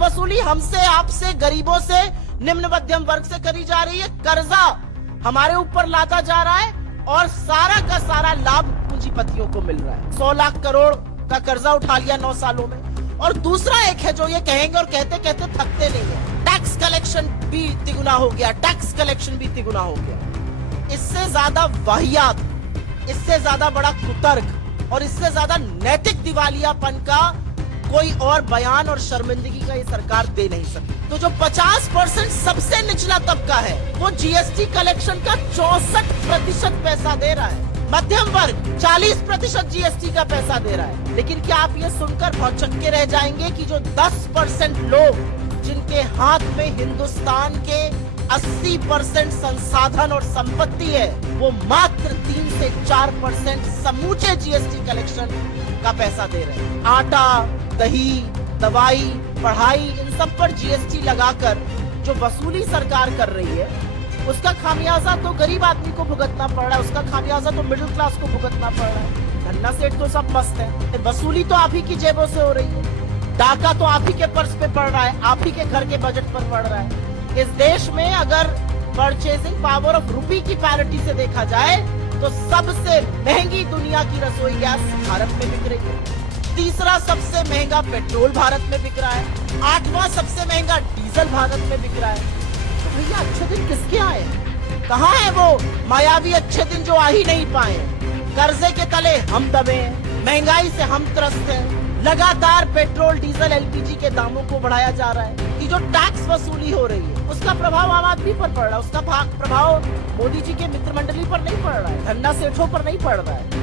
वसूली हमसे, आपसे, गरीबों से, निम्न मध्यम वर्ग से करी जा रही है। कर्जा हमारे ऊपर लादा जा रहा है और सारा का सारा लाभ पूंजीपतियों को मिल रहा है। 100 लाख करोड़ का कर्जा उठा लिया 9 सालों में। और दूसरा एक है जो ये कहेंगे और कहते कहते थकते नहीं है, टैक्स कलेक्शन भी तिगुना हो गया, टैक्स कलेक्शन भी तिगुना हो गया। इससे ज्यादा वाहियात, इससे ज्यादा बड़ा कुतर्क और इससे ज्यादा नैतिक दिवालियापन का कोई और बयान और शर्मिंदगी का ये सरकार दे नहीं सकती। तो जो 50% सबसे निचला तबका है वो जीएसटी कलेक्शन का 64% पैसा दे रहा है। मध्यम वर्ग 40% जीएसटी का पैसा दे रहा है। लेकिन क्या आप ये सुनकर भौचक्के रह जाएंगे कि जो 10% लोग जिनके हाथ में हिंदुस्तान के 80% संसाधन और संपत्ति है, वो मात्र 3 से 4% समूचे जीएसटी कलेक्शन का पैसा दे रहे हैं। आटा, दही, दवाई, पढ़ाई, इन सब पर जीएसटी लगाकर जो वसूली सरकार कर रही है, उसका खामियाजा तो गरीब आदमी को भुगतना पड़ रहा है, उसका खामियाजा तो मिडिल क्लास को भुगतना पड़ रहा है। धन्ना सेठ तो सब मस्त है, वसूली तो आप ही की जेबों से हो रही है, डाका तो आप ही के पर्स पे पड़ रहा है, आप ही के घर के बजट पर पड़ रहा है। इस देश में अगर परचेजिंग पावर ऑफ रुपी की पैरिटी से देखा जाए तो सबसे महंगी दुनिया की रसोई गैस भारत में बिक रही है। तीसरा सबसे महंगा पेट्रोल भारत में बिक रहा है। 8वां सबसे महंगा डीजल भारत में बिक रहा है। तो भैया अच्छे दिन किसके आए? कहाँ है वो मायावी अच्छे दिन जो आ ही नहीं पाए? कर्जे के तले हम दबे हैं, महंगाई से हम त्रस्त हैं, लगातार पेट्रोल, डीजल, एलपीजी के दामों को बढ़ाया जा रहा है। कि जो टैक्स वसूली हो रही है उसका प्रभाव आम आदमी पर पड़ रहा है, उसका प्रभाव मोदी जी के मित्र मंडली पर नहीं पड़ रहा है, धन्ना सेठों पर नहीं पड़ रहा है।